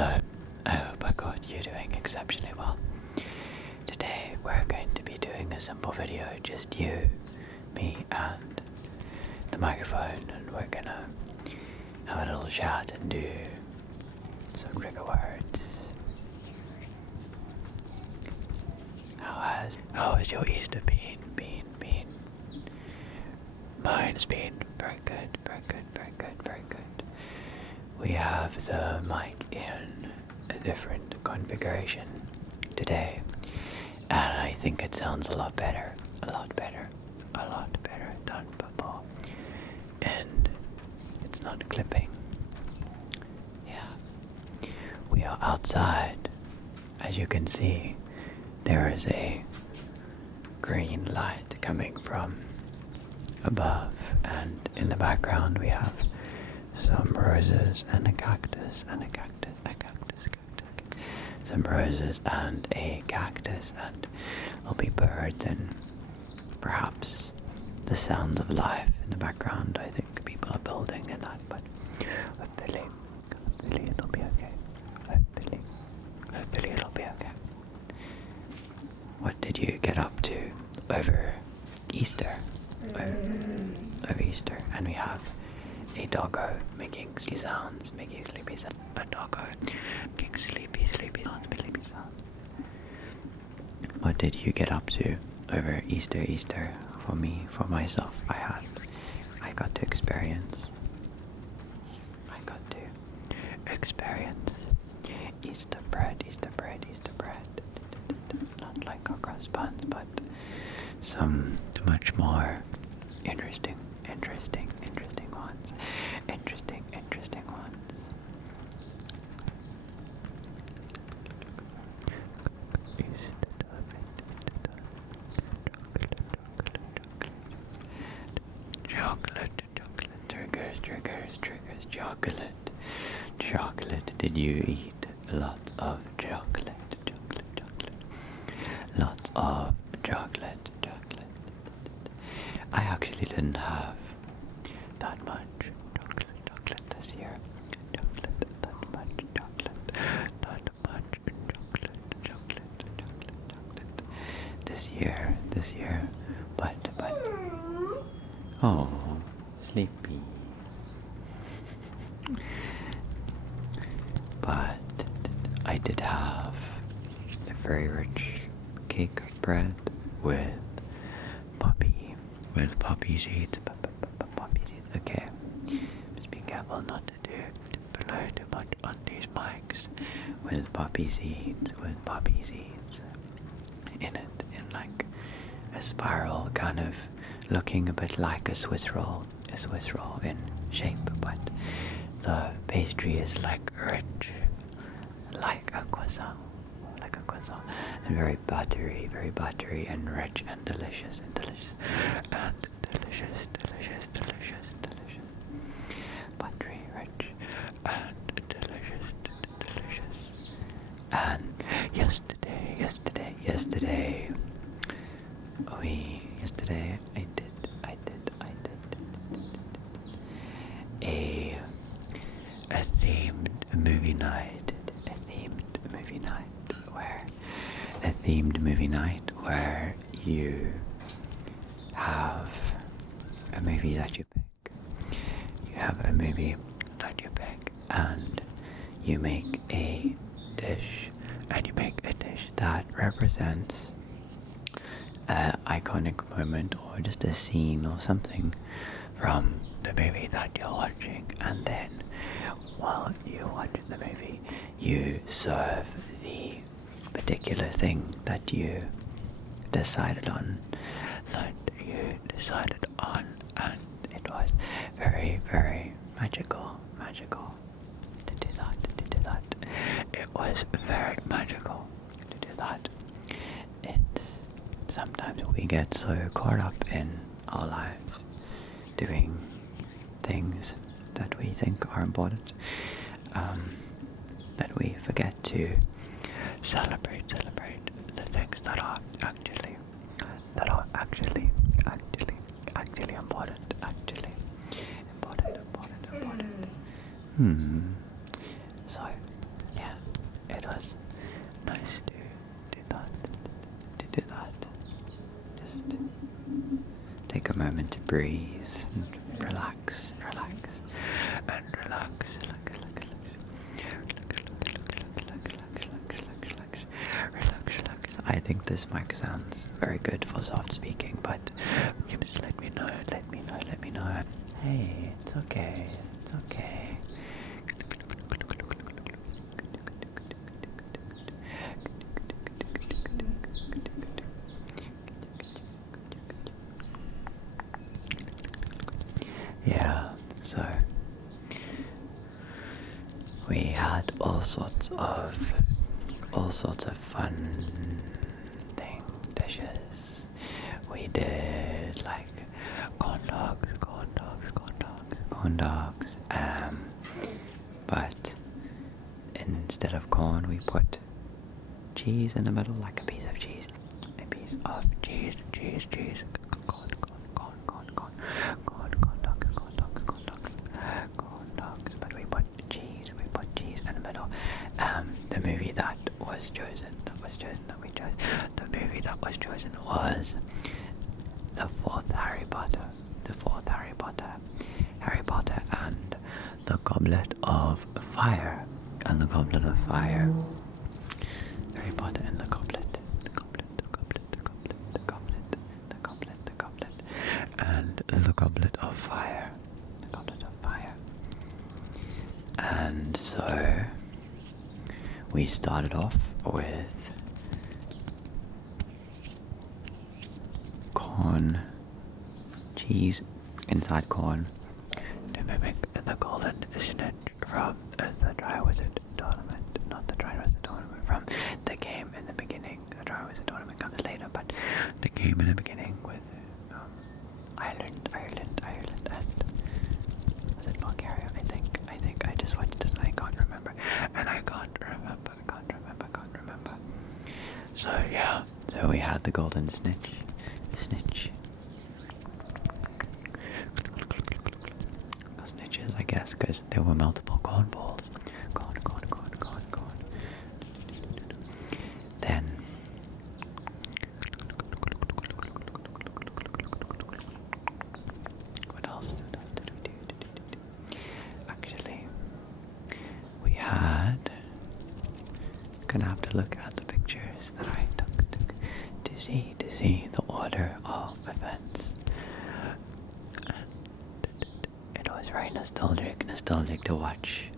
Hello, I hope I got you doing exceptionally well. Today we're going to be doing a simple video, just you, me and the microphone, and we're gonna have a little chat and do some trigger words. How has your Easter been? Mine's been very good. We have the mic in a different configuration today, and I think it sounds a lot better than before, and it's not clipping. Yeah, we are outside. As you can see, there is a green light coming from above, and in the background we have some roses and a cactus, some roses and a cactus, and there'll be birds and perhaps the sounds of life in the background. I think people are building and that, but hopefully it'll be okay. Hopefully it'll be okay. What did you get up to over Easter? Over Easter, and we have a doggo making sleepy sounds. A doggo making sleepy sounds. What did you get up to over Easter? For myself, I got to experience Easter bread. Not like our crust buns, but some much more interesting ones. Chocolate. Triggers. Chocolate. Did you eat lots of chocolate? Lots of chocolate. I actually didn't have that much chocolate this year. This year, but oh, sleepy. But I did have a very rich cake of bread with poppy seeds. Okay, just be careful not to blow too much on these mics. With poppy seeds in it, in like a spiral, kind of looking a bit like a Swiss roll in shape, but the pastry is like rich, like a croissant, and very buttery and rich and delicious. Buttery, rich, and delicious. And yesterday, I did a themed movie night where you have a movie that you pick. And you make a dish, that represents an iconic moment or just a scene or something from the movie that you're watching, and then while you watch the movie you serve the particular thing that you decided on, and it was very, very magical to do that. It was very magical to do that. Sometimes we get so caught up in our lives doing things that we think are important, that we forget to celebrate the things that are actually important. So, yeah, breathe and relax, relax, and relax, relax. I think this mic sounds very good for soft speaking, but just let me know. Hey, it's okay, it's okay. Yeah, so we had all sorts of fun dishes. We did like corn dogs, but instead of corn we put cheese in the middle, like a piece of cheese, corn dogs, but we put cheese in the middle. The movie that was chosen was the fourth Harry Potter, Harry Potter and the Goblet of Fire, Harry Potter and the goblet, and the Goblet of Fire, And so we started off with corn, cheese inside corn to mimic the golden snitch from the Dry Wizard tournament. Not the Dry Wizard tournament, from the game in the beginning. The Dry Wizard tournament comes later, but the game in the beginning with Ireland, and was it Bulgaria? I think I just watched it and I can't remember. So yeah, so we had the golden snitch. Snitches, I guess, because there were multiple corn balls. Corn. Then what else did we do? Actually, we had, gonna have to look at the pictures that I took to see the order of events. It was very nostalgic to watch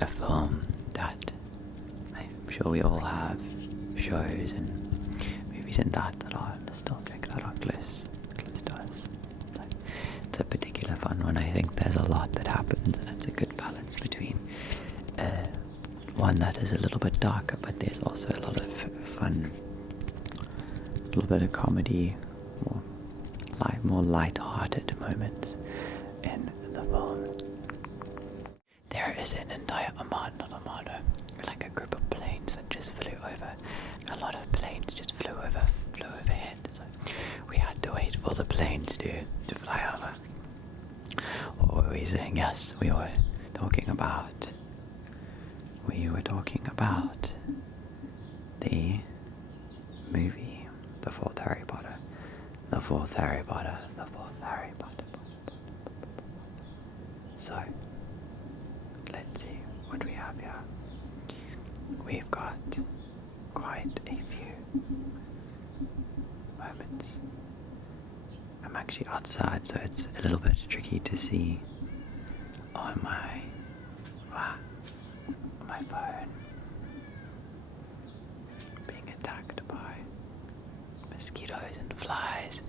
a film that I'm sure we all have shows and movies and that are nostalgic, that are close to us. But it's a particular fun one. I think there's a lot that happens and it's a good balance between one that is a little bit darker, but there's also a lot of fun, a little bit of comedy, more light-hearted moments in the film. There is an entire armada, like a group of planes that just flew over. A lot of planes just flew overhead. So we had to wait for the planes to fly over. What were we saying? Yes, we were talking about the movie, the fourth Harry Potter. So, let's see what we have here. We've got quite a few moments. I'm actually outside, so it's a little bit tricky to see on my phone. Being attacked by mosquitoes and flies.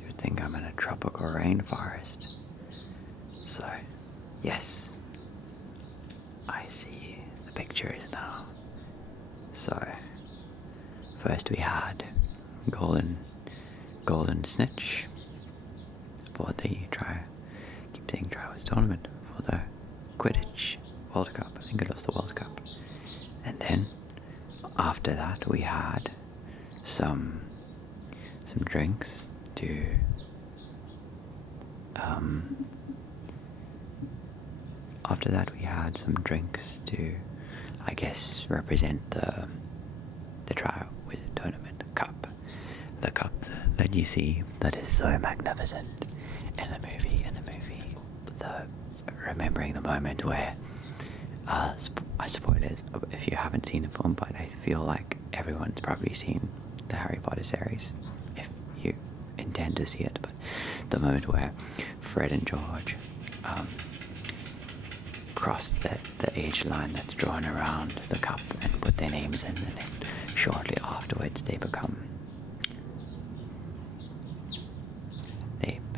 You would think I'm in a tropical rainforest. So, yes, I see the pictures now. So, first we had golden snitch for the Dry Wizard tournament, for the Quidditch World Cup. I think it was the World Cup. And then after that we had some drinks to I guess represent the Dry Wizard tournament cup. The cup that you see that is so magnificent in the movie, the remembering the moment where, I spoilers if you haven't seen the film, but I feel like everyone's probably seen the Harry Potter series if you intend to see it. But the moment where Fred and George cross the age line that's drawn around the cup and put their names in, and then shortly afterwards they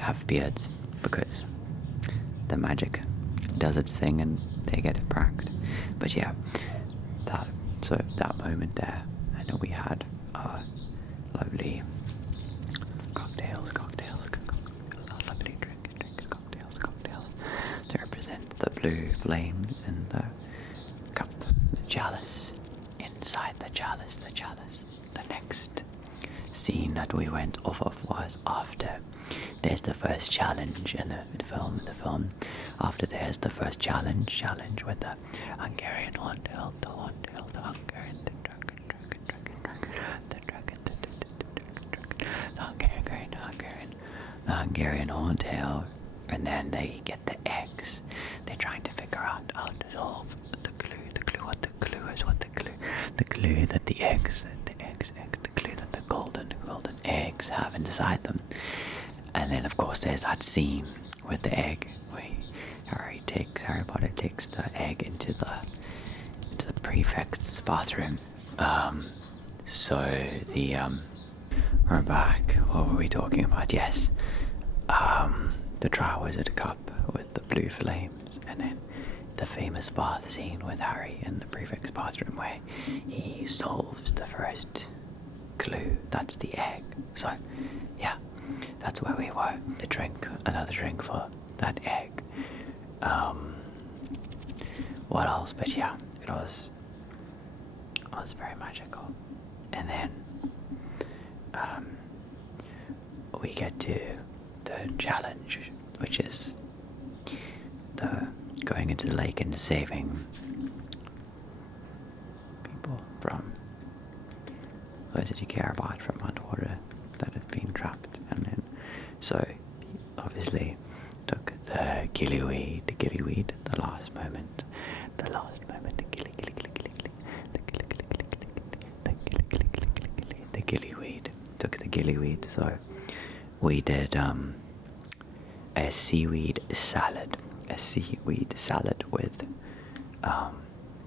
have beards because the magic does its thing and they get pranked. But yeah, that moment there, I know we had lovely cocktails, lovely drinks, cocktails to represent the blue flames in the cup, the chalice, inside the chalice. The next scene that we went off of was after there's the first challenge in the film. After there's the first challenge with the Hungarian horntail, the Hungarian, the Hungarian horntail, and then they get the eggs. They're trying to figure out how to solve the clue. The clue that the eggs, the clue that the golden eggs have inside them. And then of course there's that scene with the egg where Harry Potter takes the egg into the prefect's bathroom. We're back. What were we talking about? Yes. The Triwizard Cup with the blue flames, and then the famous bath scene with Harry in the prefect's bathroom where he solves the first clue. That's the egg. So, yeah, that's where we were. Another drink for that egg. What else? But yeah, it was very magical. And then we get to the challenge, which is the going into the lake and saving people from those that you care about from underwater that have been trapped. And then so obviously took the gillyweed, the last moment, the gillyweed, took the gillyweed. So we did a seaweed salad with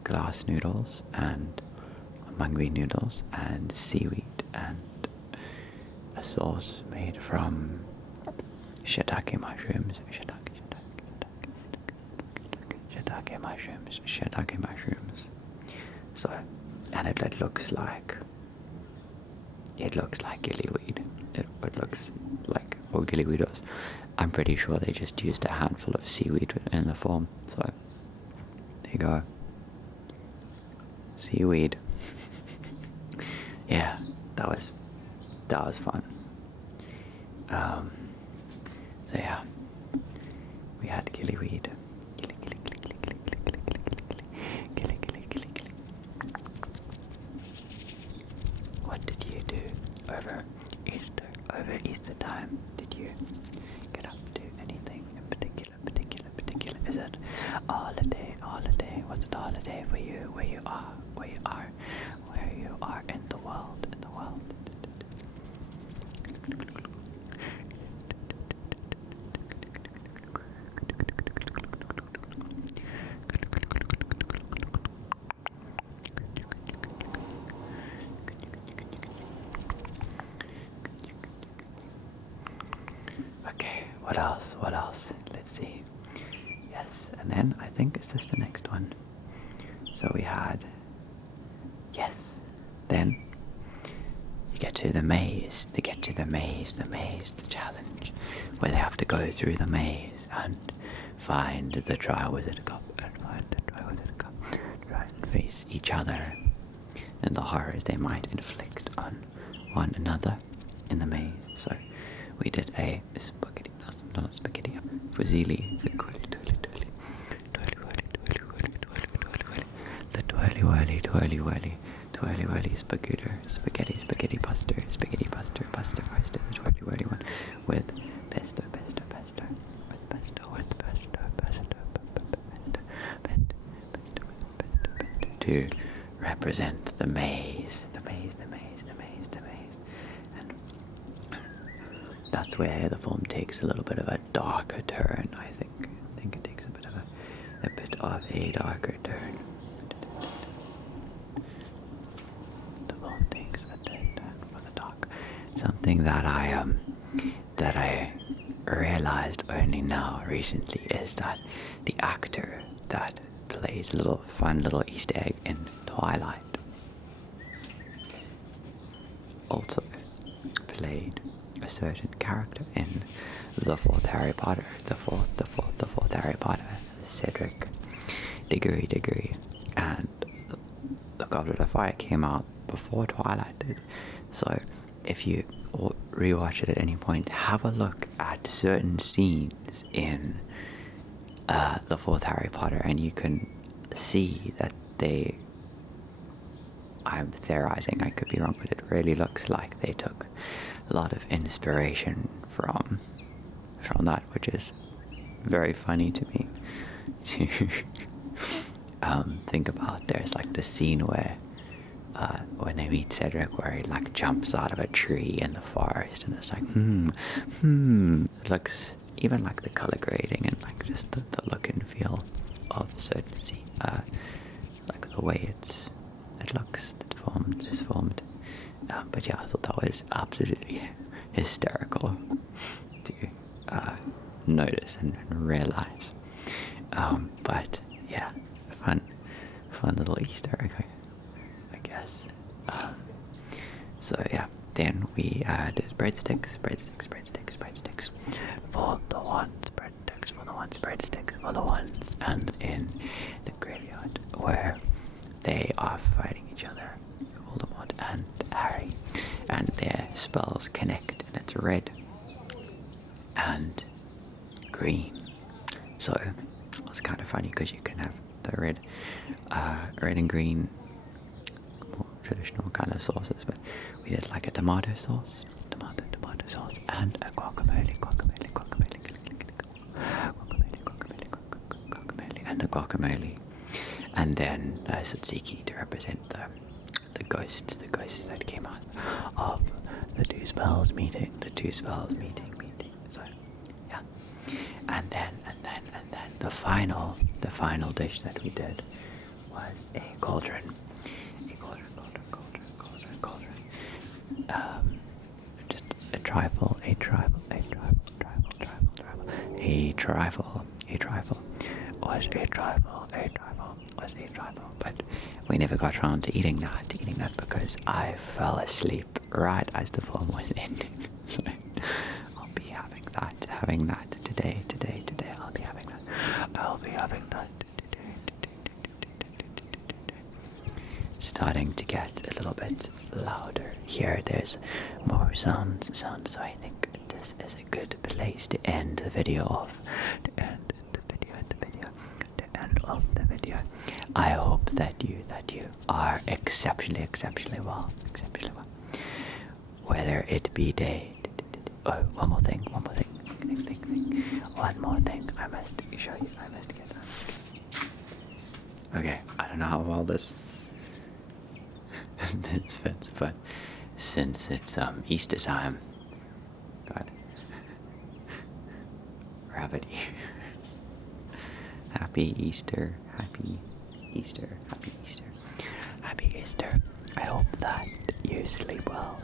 glass noodles and mungwe noodles and seaweed and a sauce made from shiitake mushrooms. So, and it looks like gillyweed. It looks like what gillyweed was. I'm pretty sure they just used a handful of seaweed in the form. So there you go. Seaweed. Yeah, that was fun. So yeah, we had gillyweed. What did you do over Easter time? Did you get up to anything in particular? Is it a holiday? Was it a holiday for you? Where you are in the world? Okay, what else? Let's see. Yes, and then I think it's just the next one. So we had, yes, then you get to the maze, the challenge, where they have to go through the maze and find the Triwizard Cup, try and face each other and the horrors they might inflict on one another in the maze. So we did a fusilli, the twirly whirly spaghetti buster, the twirly whirly one with pesto, to represent the maze, and that's where the film takes a little bit of a darker turn. I think it takes a bit of a darker turn. The film takes a turn for the dark. Something that I realized only now recently is that the actor that plays a fun little Easter egg in Twilight also played a certain character in the fourth Harry Potter, the fourth Harry Potter, Cedric Diggory, and the Goblet of Fire came out before Twilight did. So if you rewatch it at any point, have a look at certain scenes in the fourth Harry Potter, and you can see that I'm theorizing, I could be wrong, but it really looks like they took a lot of inspiration from that, which is very funny to me to think about. There's like the scene where when they meet Cedric, where he like jumps out of a tree in the forest, and it's like it looks, even like the color grading and like just the look and feel of certain scene, like the way it looks, it's formed. But yeah, I thought that was absolutely hysterical to notice and realize. But yeah, fun little Easter egg, I guess. So yeah, then we added breadsticks for the ones, and in the graveyard where they are fighting each other, Voldemort and Harry, and their spells connect, and it's red and green. So it's kind of funny because you can have the red and green, more traditional kind of sauces, but we did like a tomato sauce, and a guacamole, and a guacamole, and then tzatziki to represent the ghosts that came out of the two spells meeting. So yeah, and then the final dish that we did was a cauldron. Just a trifle. But we never got around to eating that because I fell asleep right as the film was ending. So I'll be having that today. I'll be having that today. Starting to get a little bit louder here. There's more sounds, so I think this is a good place to end the video off. I hope that you are exceptionally well. Whether it be day. Oh, one more thing. One more thing. I must show you. I must get on. Okay, I don't know how well this fits, but since it's Easter time, got rabbit ears. Happy Easter. I hope that you sleep well.